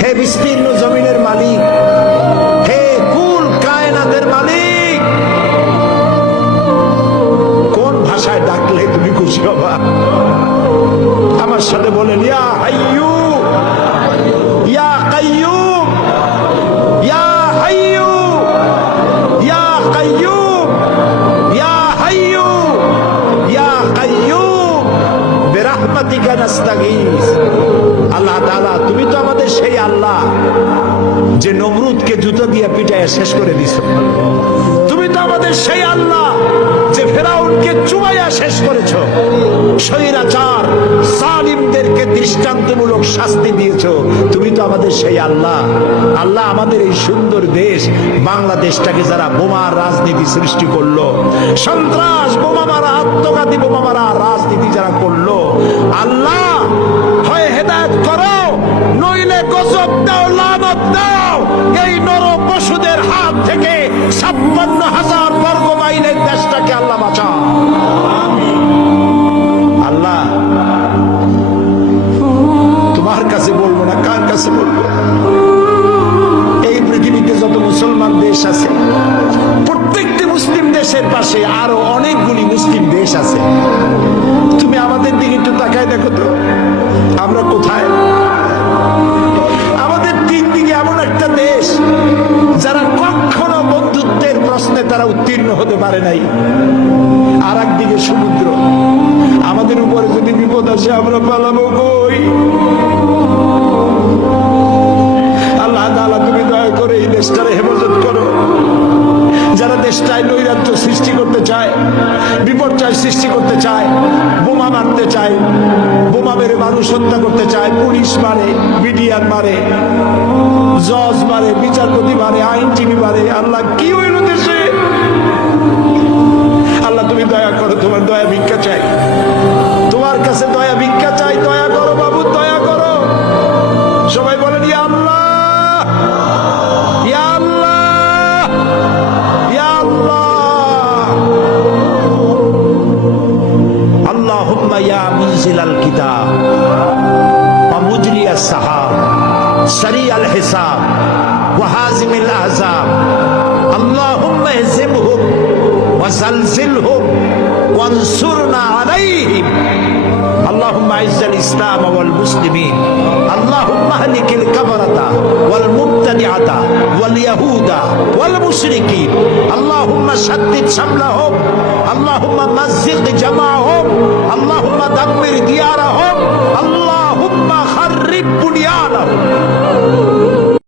হে বিস্তীর্ণ জমিনের মালিক, হে কুল কায়নাতের মালিক, কোন ভাষায় ডাকলে তুমি খুশি হবা? আমার সাথে বলেন, ইয়া হাইয়ু ইয়া কাইয়ুম, ইয়া হাইয়ু ইয়া কাইয়ুম, ইয়া হাইয়ু ইয়া কাইয়ুম বিরহমাতিকা নাস্তাগীস। আল্লাহ তাআলা, তুমি তো আমাদের সেই আল্লাহ যে নমরুদকে জুতো দিয়ে পিটাইয়া শেষ করে দিছো। তুমি তো আমাদের সেই আল্লাহ যে ফেরাউনকে চুবাইয়া শেষ করেছো। স্বৈরাচার জালিমদেরকে দৃষ্টান্তমূলক শাস্তি দিয়েছো। তুমি তো আমাদের সেই আল্লাহ। আল্লাহ, আমাদের এই সুন্দর দেশ বাংলাদেশটাকে যারা বোমার রাজনীতি সৃষ্টি করলো, সন্ত্রাস, বোমা মারা, আত্মঘাতী বোমা মারা রাজনীতি যারা করলো, আল্লাহ হয় হেদায়েত করো, নইলে গজব দাও, লানত দাও। এই নর পশুদের হাত থেকে 56,000 বর্গ মাইলের দেশটাকে আল্লাহ বাঁচাও। আল্লাহ, তোমার কাছে বলবো না, কার কাছে বলবো? এই পৃথিবীতে যত মুসলমান দেশ আছে, প্রত্যেকটি মুসলিম দেশের পাশে আরো অনেকগুলি মুসলিম দেশ আছে। তুমি আমাদের দিকে একটু তাকায় দেখো তো, আমরা কোথায়? আমাদের তিন দিকে এমন একটা দেশ যারা কখনো বন্ধুত্বের প্রশ্নে তারা উত্তীর্ণ হতে পারে নাই, আর একদিকে সমুদ্র। আমাদের উপরে যদি বিপদ আসে আমরা পালাবো কই? আল্লাহ তাআলা, তুমি দয়া করে এই দেশটার হেফাজত করো। যারা দেশটায় নৈরাজ্য সৃষ্টি করতে চায়, বিপর্যয় সৃষ্টি করতে চায়, বোমা মারতে চায়, বোমা মেরে মানুষ হত্যা করতে চায়, পুলিশ মারে, মিডিয়ার মারে, জজ মারে, বিচারপতি মারে, আইনজীবী মারে, আল্লাহ কি হইল দেশে? আল্লাহ, তুমি দয়া করো, তোমার দয়া ভিক্ষা চাই, তোমার কাছে দয়া ভিক্ষা চাই। দয়া করো বাবু, দয়া করো। সবাই বলেন, ইয়া আল্লাহ, ইয়া আল্লাহ, ইয়া আল্লাহ। আল্লাহুম্মা ইয়া মুনজিলাল কিতাব ওয়া মুজরিয়াস সাহাব সারিয়াল হিসাব ওয়া হাজিমিল আহজাব, আল্লাহুম্মা ইহজিমহুম ওয়া জালজিলহুম ওয়ানসুরনা আলাইহিম। اللهم اعز الاسلام والمسلمين، اللهم اهلك الكفرة والمبتدعة واليهود والمشركين، اللهم شتت شملهم، اللهم مزق جمعهم، اللهم دمر ديارهم، اللهم خرب بنيانهم।